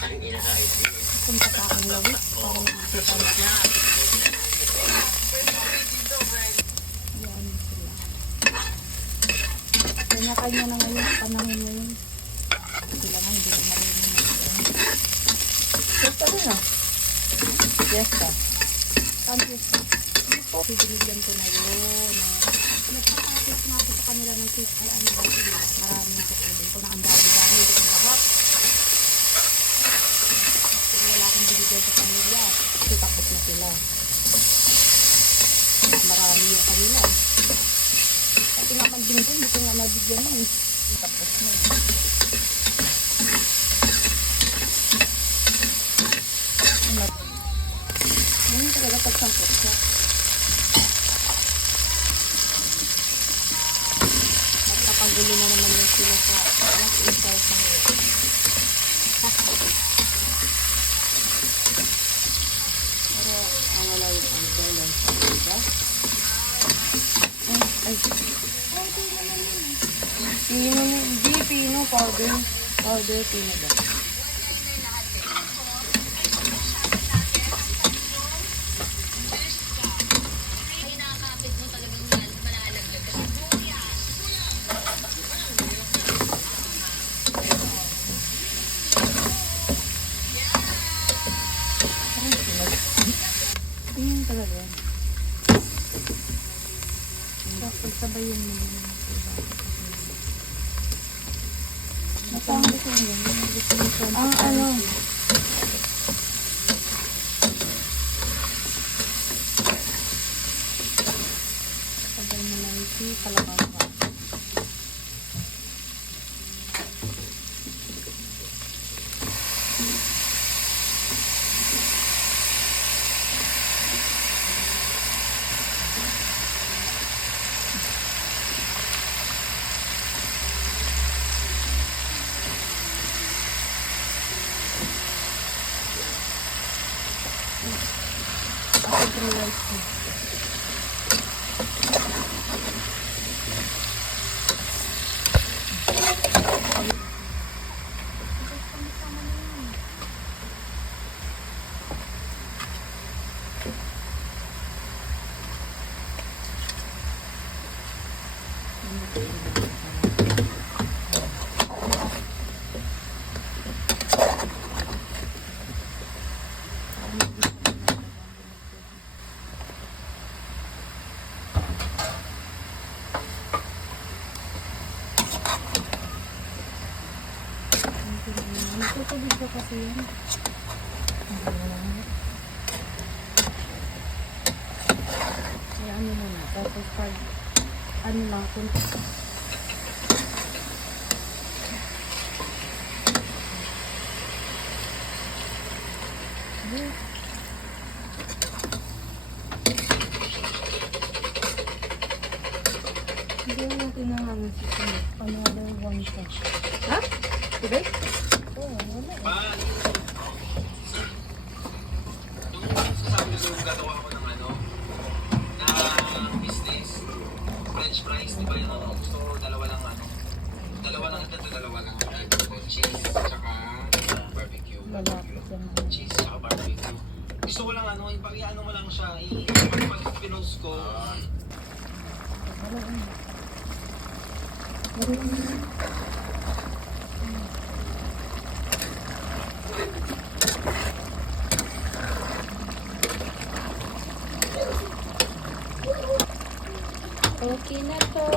Punta pa akong lawit. Parang nakita niya. Yan sila. Kanya-kanya na ngayon. Panahon ngayon. Sila nga hindi ko marunong ngayon. Fiesta rin ah. Fiesta. Saan fiesta? Hindi po. Binigyan ko na yun. Nagpapakit nga ako sa kanila ng cake. Ay ano ba sila? Maraming chocolate ko na ang dami-dami. Hindi ko lahat. Pero wala akong binigyan sa kanila. Kasi tapos na sila. Marami yung kanila. Pati nga man din hindi ko nga nabigyan na eh. Tapos na. Ngayon talaga pagsangkot siya. Magpapagulo na naman yung sila sa last inside sa ngayon. Pero ang wala yung balance. Diba? Ay. Pino na. Hindi, pino. Powder. Powder, pino ba? Tingin talaga. Pagsabayin mo yun. Matang gusto mo yun. Ang ano. Sabay mo lang ito. Kalabang ka. Tutubig ko kasi yun. Kaya ano muna. Tapos pag ano lang kung hindi natin na ano si Smith. Another one shot. Ha? Diba? Oo, wala. Sabi ko yung gagawa ko ng ano, na business, French fries, di ba yun ano? Gusto ko dalawa lang ano, dalawa lang cheese, tsaka barbecue. Lalapit yan. Cheese, tsaka barbecue. Gusto ko lang ano, ipag-ano mo lang siya, pag pinost ko. Okay na to.